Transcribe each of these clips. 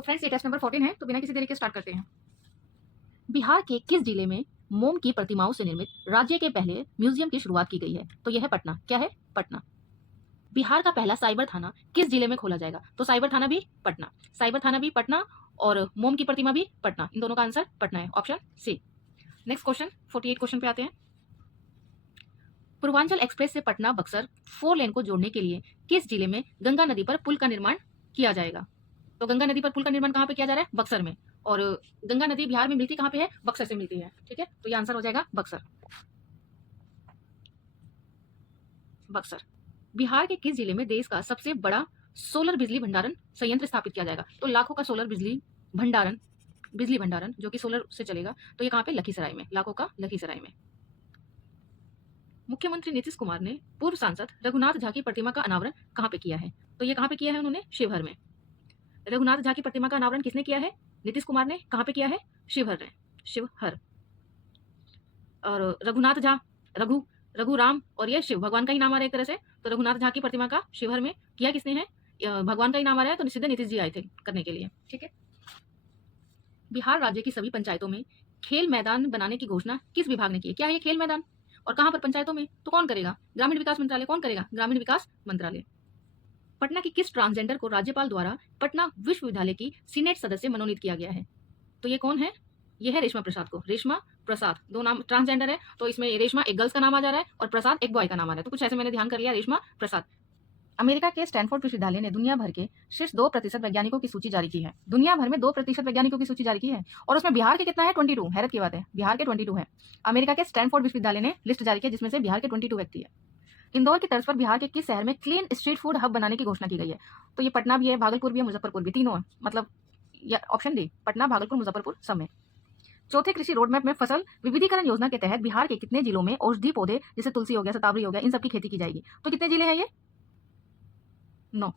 तो फ्रेंड्स ये test number 14 है, तो बिना किसी देरी के स्टार्ट करते हैं। बिहार के किस जिले में मोम की प्रतिमाओं से निर्मित राज्य के पहले म्यूजियम की शुरुआत की गई है? तो यह है पटना। क्या है? पटना। बिहार का पहला साइबर थाना किस जिले में खोला जाएगा? तो साइबर थाना भी पटना, साइबर थाना भी पटना और मोम की प्रतिमा भी पटना। इन दोनों का आंसर पटना है, option C. Next question 48 question पे आते हैं। पूर्वांचल एक्सप्रेस से पटना बक्सर 4 लेन को जोड़ने के लिए किस जिले में गंगा नदी पर पुल का निर्माण किया जाएगा? तो गंगा नदी पर पुल का निर्माण कहाँ पे किया जा रहा है? बक्सर में। और गंगा नदी बिहार में मिलती कहाँ पे है? बक्सर से मिलती है। ठीक है, तो ये आंसर हो जाएगा बक्सर। बक्सर। बिहार के किस जिले में देश का सबसे बड़ा सोलर बिजली भंडारण संयंत्र स्थापित किया जाएगा? तो लाखों का सोलर बिजली भंडारण जो कि सोलर से चलेगा, तो ये कहाँ पे? लखीसराय में। लाखों का लखीसराय में। मुख्यमंत्री नीतीश कुमार ने पूर्व सांसद रघुनाथ झा की प्रतिमा का अनावरण कहाँ पे किया है? तो ये कहाँ पे किया है उन्होंने? शिवहर में। रघुनाथ झा की प्रतिमा का अनावरण किसने किया है? नीतीश कुमार ने। कहाँ पे किया है? शिवहर ने। शिवहर। और रघुनाथ झा, रघु, रघुराम और ये शिव, भगवान का ही नाम आ रहा है एक तरह से। तो रघुनाथ झा की प्रतिमा का शिवहर में किया किसने है? भगवान का ही नाम आ रहा है, तो सीधे नीतीश जी आए थे करने के लिए। ठीक है। बिहार राज्य की सभी पंचायतों में खेल मैदान बनाने की घोषणा किस विभाग ने की है? क्या है ये खेल मैदान? और कहाँ पर? पंचायतों में। तो कौन करेगा? ग्रामीण विकास मंत्रालय। कौन करेगा? ग्रामीण विकास मंत्रालय। पटना की किस ट्रांसजेंडर को राज्यपाल द्वारा पटना विश्वविद्यालय की सीनेट सदस्य मनोनीत किया गया है? तो ये कौन है? ये है रेशमा प्रसाद को। रेशमा प्रसाद, दो नाम ट्रांसजेंडर है, तो इसमें रेशमा एक गर्ल्स का नाम आ जा रहा है और प्रसाद एक बॉय का नाम आ रहा है, तो कुछ ऐसे मैंने ध्यान कर लिया, रेशमा प्रसाद। अमेरिका के स्टैनफोर्ड विश्वविद्यालय ने दुनिया भर के शीर्ष 2% वैज्ञानिकों की सूची जारी की है। दुनिया भर में 2% वैज्ञानिकों की सूची जारी की है, और उसमें बिहार के कितना है? 22। हैरत की बात है, बिहार के 22 है। अमेरिका के स्टैनफोर्ड विश्वविद्यालय ने लिस्ट जारी किया, जिसमें से बिहार के 22 व्यक्ति है। इंदौर की तर्ज पर बिहार के किस शहर में क्लीन स्ट्रीट फूड हब बनाने की घोषणा की गई है? तो ये पटना भी है, भागलपुर भी है, मुजफ्फरपुर भी, तीनों है। मतलब ऑप्शन डी, पटना, भागलपुर, मुजफ्फरपुर सब में। चौथे कृषि रोडमैप में फसल विविधीकरण योजना के तहत बिहार के कितने जिलों में औषधि पौधे जैसे तुलसी हो गया, शतावरी हो गया, इन सब की खेती की जाएगी? तो कितने जिले हैं ये? 9।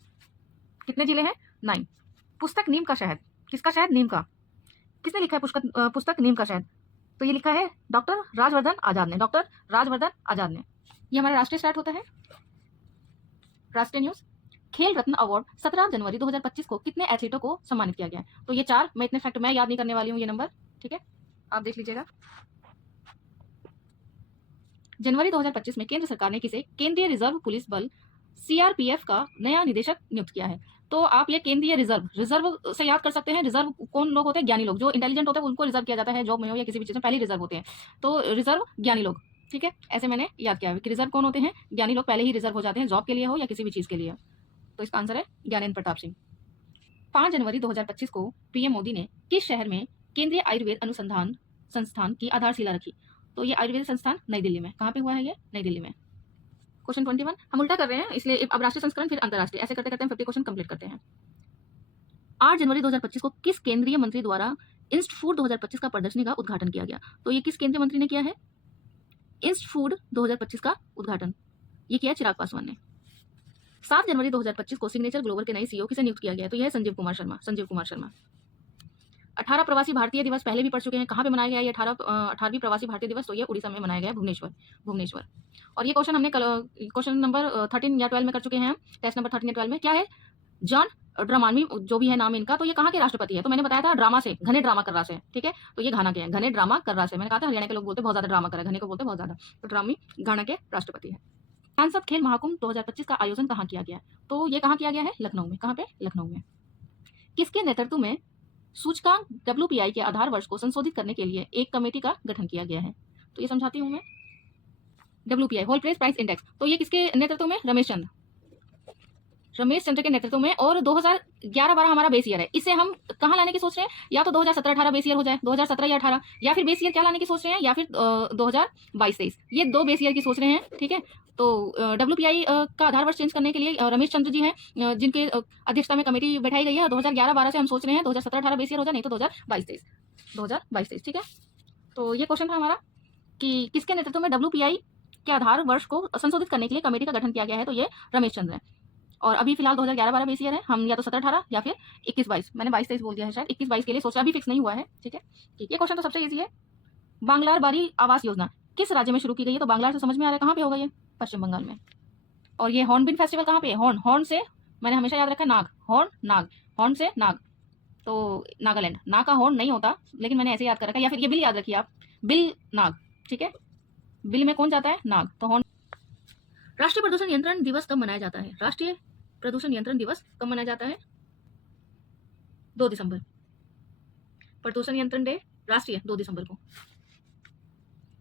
कितने जिले हैं? 9। पुस्तक नीम का शहद, किसका शहद? नीम का। किसने लिखा है पुस्तक नीम का शहद? तो ये लिखा है डॉक्टर राजवर्धन आजाद ने। डॉक्टर राजवर्धन आजाद ने। ये हमारा राष्ट्रीय स्टार्ट होता है, राष्ट्रीय न्यूज। खेल रत्न अवार्ड 17 जनवरी 2025 को कितने एथलीटों को सम्मानित किया गया है? तो ये 4। मैं इतने फैक्ट मैं याद नहीं करने वाली हूँ ये नंबर, ठीक है, आप देख लीजिएगा। जनवरी 2025 में केंद्र सरकार ने किसे केंद्रीय रिजर्व पुलिस बल सीआरपीएफ का नया निदेशक नियुक्त किया है? तो आप ये केंद्रीय रिजर्व से याद कर सकते हैं। रिजर्व कौन लोग होते हैं? ज्ञानी लोग, जो इंटेलिजेंट होते हैं उनको रिजर्व किया जाता है, जॉब में हो या किसी भी चीज में पहले रिजर्व होते हैं, तो रिजर्व ज्ञानी लोग। ठीक है, ऐसे मैंने याद किया है कि रिजर्व कौन होते हैं? ज्ञानी लोग पहले ही रिजर्व हो जाते हैं, जॉब के लिए हो या किसी भी चीज के लिए। तो इसका आंसर है ज्ञानेंद्र प्रताप सिंह। 5 जनवरी 2025 को पीएम मोदी ने किस शहर में केंद्रीय आयुर्वेद अनुसंधान संस्थान की आधारशिला रखी? तो ये आयुर्वेद संस्थान नई दिल्ली में। कहाँ पे हुआ है ये? नई दिल्ली में। क्वेश्चन 21 हम उल्टा कर रहे हैं, इसलिए अब राष्ट्रीय संस्करण फिर अंतरराष्ट्रीय, ऐसे करते करते हम 50 क्वेश्चन कंप्लीट करते हैं। 8 जनवरी 2025 को किस केंद्रीय मंत्री द्वारा इंस्ट फूड 2025 का प्रदर्शनी का उद्घाटन किया गया? तो ये किस केंद्रीय मंत्री ने किया है? इंस्ट फूड 2025 का उद्घाटन ये किया चिराग पासवान ने। 7 जनवरी 2025 को सिग्नेचर ग्लोबल के नए सीईओ किसे नियुक्त किया गया? तो यह है संजीव कुमार शर्मा। संजीव कुमार शर्मा। 18 प्रवासी भारतीय दिवस पहले भी पढ़ चुके हैं। कहाँ पे मनाया गया ये 18वीं प्रवासी भारतीय दिवस? तो ये उड़ीसा में मनाया गया, भुवनेश्वर। और ये क्वेश्चन हमने क्वेश्चन नंबर 13 या 12 में कर चुके हैं, टेस्ट नंबर 13 या 12 में। क्या है? जॉन ड्रामानी जो भी है नाम इनका, तो ये कहाँ के राष्ट्रपति है? तो मैंने बताया था ड्रामा से, घने ड्रामा कर रहा से। ठीक है, तो ये घाना के हैं, घने ड्रामा कर रहा से। मैंने कहा था हरियाणा के लोग बोलते बहुत ज्यादा ड्रामा कर रहा है, घने को बोलते बहुत ज्यादा, तो ड्रामी घाना के राष्ट्रपति है। सांसद खेल महाकुंभ 2025 का आयोजन कहाँ किया गया? तो ये कहाँ किया गया है? लखनऊ में। कहाँ पे? लखनऊ में। किसके नेतृत्व में सूचकांक WPI के आधार वर्ष को संशोधित करने के लिए एक कमेटी का गठन किया गया है? तो ये समझाती हूं मैं। WPI wholesale price index, तो ये किसके नेतृत्व में? रमेश चंद्र के नेतृत्व में। और 2011-12 हमारा बेस ईयर है, इसे हम कहाँ लाने की सोच रहे हैं? या तो 2017-18 बेस ईयर हो जाए, 2017 या 18, या फिर बेस ईयर क्या लाने की सोच रहे हैं? या फिर 2022-23, ये 2 बेस ईयर की सोच रहे हैं। ठीक है, तो WPI का आधार वर्ष चेंज करने के लिए रमेश चंद्र जी हैं, जिनके अध्यक्षता में कमेटी बैठाई गई है। 2011-12 से हम सोच रहे हैं 2017-18 बेस ईयर हो जाए, नहीं तो 2022-23 ठीक है। तो ये क्वेश्चन था हमारा कि किसके नेतृत्व में WPI के आधार वर्ष को संशोधित करने के लिए कमेटी का गठन किया गया है? तो ये रमेश चंद्र है। और अभी फिलहाल 2011-12 बेस ईयर है, हम या तो 17-18 या फिर 21-22, मैंने 22-23 बोल दिया है शायद, 21-22 के लिए सोचा, अभी फिक्स नहीं हुआ है। ठीक है, ये क्वेश्चन तो सबसे ईजी है। बांग्लार बारी आवास योजना किस राज्य में शुरू की गई है? तो बांग्लार से समझ में आ रहा है, कहाँ पे होगा ये? पश्चिम बंगाल में। और ये हॉर्नबिल फेस्टिवल कहाँ पे है? हॉर्न से मैंने हमेशा याद रखा नाग, हॉर्न से नाग। तो नागालैंड। नाग का हॉर्न नहीं होता, लेकिन मैंने ऐसे याद कर रखा है, या फिर ये बिल याद रखिए आप, बिल नाग, ठीक है, बिल में कौन जाता है, नाग, तो हॉर्न। राष्ट्रीय प्रदूषण नियंत्रण दिवस कब मनाया जाता है? राष्ट्रीय प्रदूषण नियंत्रण दिवस कब मनाया जाता है? 2 दिसंबर। प्रदूषण नियंत्रण डे राष्ट्रीय 2 दिसंबर को।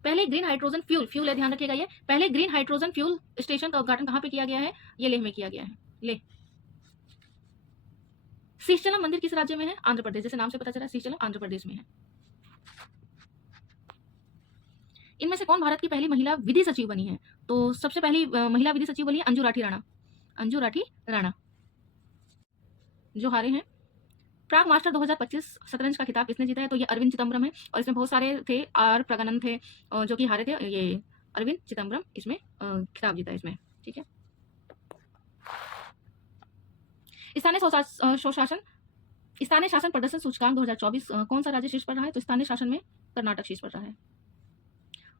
पहले ग्रीन हाइड्रोजन फ्यूल, फ्यूल है, ध्यान रखिएगा, ये पहले ग्रीन हाइड्रोजन फ्यूल स्टेशन का उद्घाटन कहाँ पे किया गया है? ये लेह में किया गया है, लेह। शीशचलम मंदिर किस राज्य में है? आंध्र प्रदेश, जैसे नाम से पता चला शीशचलम आंध्र प्रदेश में है। इनमें से कौन भारत की पहली महिला विधि सचिव बनी है? तो सबसे पहली महिला विधि सचिव बनी है अंजू राठी राणा, अंजू राठी राणा, जो हारे हैं। प्राग मास्टर 2025 शतरंज का खिताब किसने जीता है? तो ये अरविंद चिदम्बरम है, और इसमें बहुत सारे थे, आर प्रगनन थे जो कि हारे थे, ये अरविंद चिदम्बरम इसमें खिताब जीता इसमें, ठीक है। स्थानीय स्वशासन, स्थानीय शासन प्रदर्शन सूचकांक 2024 कौन सा राज्य शीर्ष पर रहा है? तो स्थानीय शासन में कर्नाटक शीर्ष पर रहा है।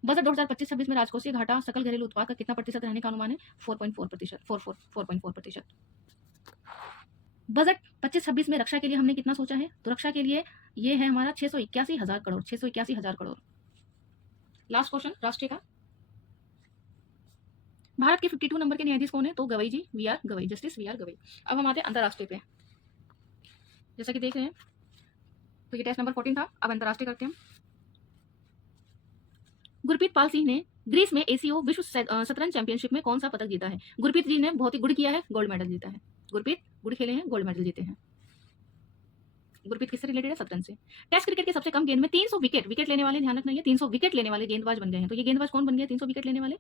बजट 2025-26 में राजकोषीय घाटा सकल घरेलू उत्पाद का कितना प्रतिशत रहने का अनुमान है? 4.4%, 4.4%। बजट 25-26 में रक्षा के लिए हमने कितना सोचा है? तो रक्षा के लिए ये है हमारा 681,000 करोड़, 681,000 करोड़। लास्ट क्वेश्चन राष्ट्रीय का, भारत के 52 नंबर के न्यायाधीश कौन है? तो Gavai ji, V R Gavai, justice V R Gavai. अब हम आते हैं अंतर्राष्ट्रीय पे, जैसा कि देख रहे हैं, तो ये टेस्ट नंबर 14 था, अब अंतर्राष्ट्रीय करते हैं। गुरप्रीत पाल सिंह ने ग्रीस में एसीओ विश्व शतरंज चैंपियनशिप में कौन सा पदक जीता है? गुरप्रीत जी ने बहुत ही गुड किया है, गोल्ड मेडल जीता है। गुरप्रीत गुड खेले हैं, गोल्ड मेडल जीते हैं। गुरप्रीत किससे रिलेटेड है? शतरंज से। टेस्ट क्रिकेट के सबसे कम गेंद में 300 विकेट लेने वाले, ध्यान रखना, ये 300 विकेट लेने वाले गेंदबाज बन गए हैं। तो ये गेंदबाज कौन बन गए 300 विकेट लेने वाले?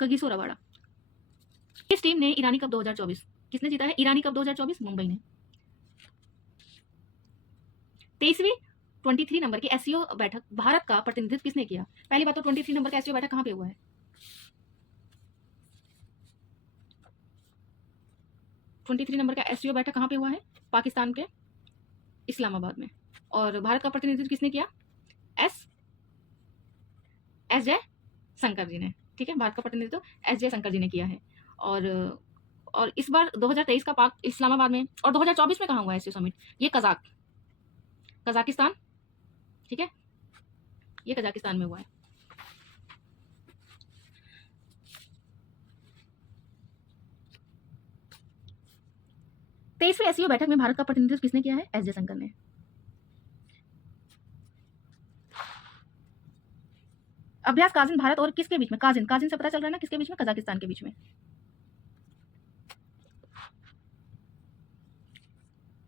Kagiso Rabada. किस टीम ने ईरानी कप 2024, किसने जीता है ईरानी कप 2024? मुंबई ने। 23वीं 23 नंबर की एससीओ बैठक भारत का प्रतिनिधित्व किसने किया? पहली बात तो 23 नंबर का एससीओ बैठक कहाँ पे हुआ है? 23 नंबर का एससीओ बैठक कहाँ पे हुआ है? पाकिस्तान के इस्लामाबाद में। और भारत का प्रतिनिधित्व किसने किया? एस जय शंकर जी ने, ठीक है, भारत का प्रतिनिधित्व एस जय शंकर जी ने किया है। और इस बार 2023 का पाक इस्लामाबाद में, और 2024 में कहाँ हुआ है एससीओ समिट? ये कजाकिस्तान, ठीक है, ये कजाकिस्तान में हुआ है। तेईसवीं एससीओ बैठक में भारत का प्रतिनिधित्व किसने किया है? एस जयशंकर ने। अभ्यास काजिन भारत और किसके बीच में? काजिन, काजिन से पता चल रहा है ना किसके बीच में? कजाकिस्तान के बीच में।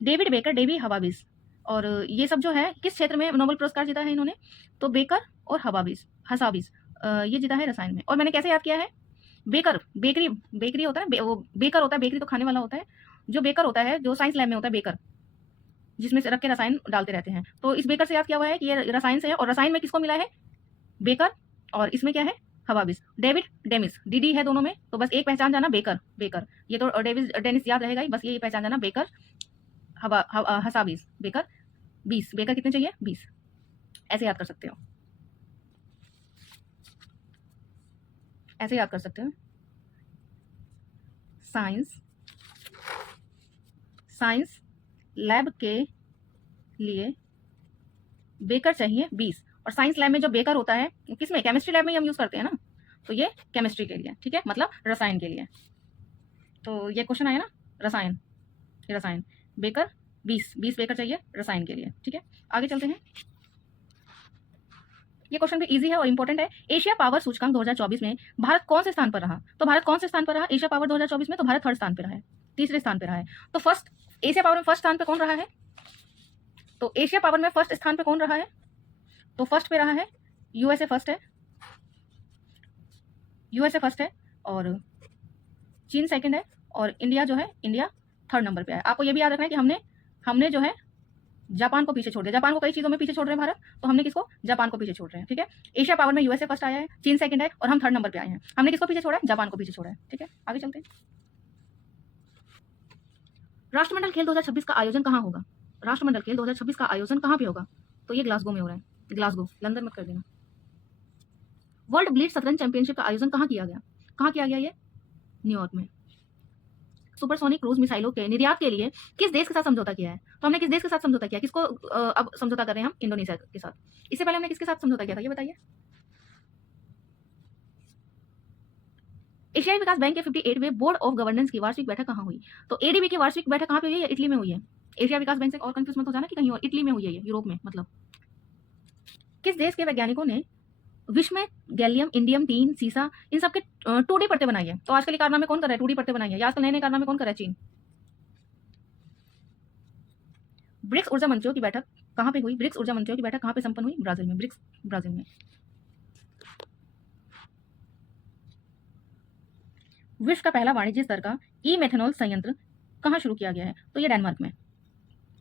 डेविड बेकर, डेवी हवाबीज, और ये सब जो है किस क्षेत्र में नोबेल पुरस्कार जीता है इन्होंने? तो बेकर और हसाबीज, ये जीता है रसायन में। और मैंने कैसे याद किया है? बेकर, बेकरी होता है, वो बेकर होता है, बेकरी तो खाने वाला होता है, जो बेकर होता है जो साइंस लैब में होता है, बेकर, जिसमें से रख के रसायन डालते रहते हैं। तो इस बेकर से याद किया हुआ है कि ये रसायन से है, और रसायन में किसको मिला है? बेकर, और इसमें क्या है? हवाबीज। डेविड डेमिस, डी है दोनों में, तो बस एक पहचान जाना, बेकर, ये तो डेविड डेनिस याद रहेगा ही, बस ये पहचान जाना, बेकर हसाबीज, बेकर 20, बेकर कितने चाहिए? 20, ऐसे याद कर सकते हो, ऐसे याद कर सकते हो। साइंस लैब के लिए बेकर चाहिए 20, और साइंस लैब में जो बेकर होता है किसमें? केमिस्ट्री लैब में हम यूज करते हैं ना, तो ये केमिस्ट्री के लिए, ठीक है, मतलब रसायन के लिए। तो ये क्वेश्चन आया ना, रसायन बेकर 20 बेकर चाहिए रसायन के लिए, ठीक है। आगे चलते हैं, ये क्वेश्चन भी इजी है और इंपॉर्टेंट है। एशिया पावर सूचकांक 2024 में भारत कौन से स्थान पर रहा? तो भारत कौन से स्थान पर रहा एशिया पावर 2024 में? तो भारत 3rd स्थान पर रहा है, 3रे स्थान पर रहा है। तो फर्स्ट एशिया पावर में फर्स्ट स्थान पे कौन रहा है? तो एशिया पावर में फर्स्ट स्थान पे कौन रहा है? तो फर्स्ट पे रहा है यूएसए, फर्स्ट है, और चीन सेकंड है, और इंडिया जो है, इंडिया 3rd नंबर पे है। आपको ये भी याद रखना है कि हमने जो है जापान को पीछे छोड़ दिया, जापान को कई चीजों में पीछे छोड़ रहे हैं भारत, तो हमने किसको? जापान को पीछे छोड़ रहे हैं, ठीक है। एशिया पावर में यूएसए फर्स्ट आया है, चीन सेकंड है, और हम 3rd नंबर पे आए हैं। हमने किसको पीछे छोड़ा है? जापान को पीछे छोड़ा है, ठीक है। आगे चलते हैं, राष्ट्रमंडल खेल 2026 का आयोजन कहाँ होगा? राष्ट्रमंडल खेल 2026 का आयोजन कहाँ पे होगा? तो ये ग्लासगो में हो रहा है, ग्लासगो, लंदन मत कर देना। वर्ल्ड ब्लिट्ज शतरंज चैंपियनशिप का आयोजन कहाँ किया गया? ये न्यूयॉर्क में। सुपरसोनिक क्रूज मिसाइलों के निर्यात के लिए किस देश के साथ समझौता किया है? तो हमने किस देश के साथ समझौता किया? किसको अब समझौता कर रहे हैं हम? इंडोनेशिया के साथ। इससे पहले हमने किसके साथ समझौता किया था, ये बताइए? एशियाई विकास बैंक के 58वें बोर्ड ऑफ गवर्नेंस की वार्षिक बैठक कहाँ हुई? तो एडीबी की वार्षिक बैठक कहाँ पे हुई है? इटली में हुई है। एशिया विकास बैंक से और कंफ्यूज मत हो जाना कि कहीं और, इटली में हुई है ये, यूरोप में मतलब। किस देश के वैज्ञानिकों ने विश्व में गैलियम, इंडियम, टीन, सीसा इन सब के 2D परतें बनाई है? तो आजकल ये कारनामे कौन कर रहा है? 2D परतें बनाई है। या आजकल नए-नए कारनामे कौन कर रहा है? चीन। ब्रिक्स ऊर्जा मंत्रियों की बैठक कहाँ पे हुई? ब्रिक्स ऊर्जा मंत्रियों की बैठक कहाँ पे संपन्न हुई? ब्राजील में। ब्रिक्स ब्राजील में। विश्व का पहला वाणिज्य स्तर का ई मेथनॉल संयंत्र कहाँ शुरू किया गया है? तो ये डेनमार्क में।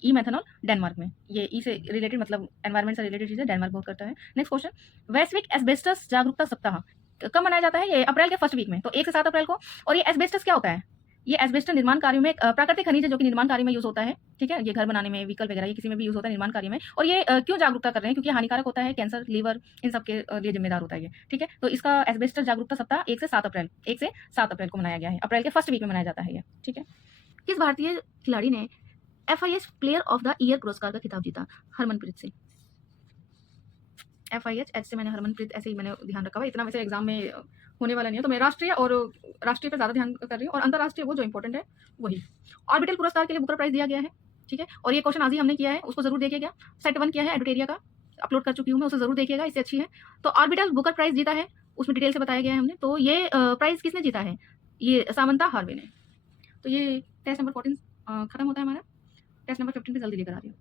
ई मेथनॉल डेनमार्क में। ये ई से रिलेटेड मतलब एनवायरमेंट से रिलेटेड चीजें डेनमार्क बहुत करता है। नेक्स्ट क्वेश्चन, वैश्विक एस्बेस्टस जागरूकता सप्ताह कब मनाया जाता है? ये अप्रैल के फर्स्ट वीक में, तो 1 से 7 अप्रैल को। और ये एस्बेस्टस क्या होता है? ये एस्बेस्टस निर्माण कार्यों में एक प्राकृतिक खनिज है जो कि निर्माण कार्य में यूज होता है। ठीक है, ये घर बनाने में, व्हीकल वगैरह, ये किसी में भी यूज होता है निर्माण कार्य में। और ये क्यों जागरूकता कर रहे हैं? क्योंकि हानिकारक होता है, कैंसर, लीवर, इन सब के लिए जिम्मेदार होता है ये। ठीक है, तो इसका एस्बेस्टस जागरूकता सप्ताह 1 से 7 अप्रैल 1 से 7 अप्रैल को मनाया गया है। अप्रैल के फर्स्ट वीक में मनाया जाता है ये। ठीक है, किस भारतीय खिलाड़ी ने FIH player of the year पुरस्कार का खिताब जीता? हरमनप्रीत सिंह। FIH, एच से मैंने हरमनप्रीत ऐसे ही मैंने ध्यान रखा हुआ, इतना वैसे एग्जाम में होने वाला नहीं है, तो मैं राष्ट्रीय पे ज़्यादा ध्यान कर रही हूँ, और अंतर्राष्ट्रीय वो जो इंपॉर्टेंट है वही। ऑर्बिटल पुरस्कार के लिए बुकर प्राइज दिया गया है। ठीक है, और ये क्वेश्चन आज ही हमने किया है, उसको जरूर देखिएगा। सेट 1 किया है एडुटेरिया का, अपलोड कर चुकी हूँ मैं, उसे जरूर देखिएगा, इससे अच्छी है। तो ऑर्बिटल बुकर प्राइज जीता है, उसमें डिटेल से बताया गया है हमने। तो ये प्राइज किसने जीता है? ये सामंता हार्वे ने। तो ये टेस्ट नंबर 14 खत्म होता है हमारा। टेस्ट नंबर 15 पे जल्दी लेकर आ रही हूँ।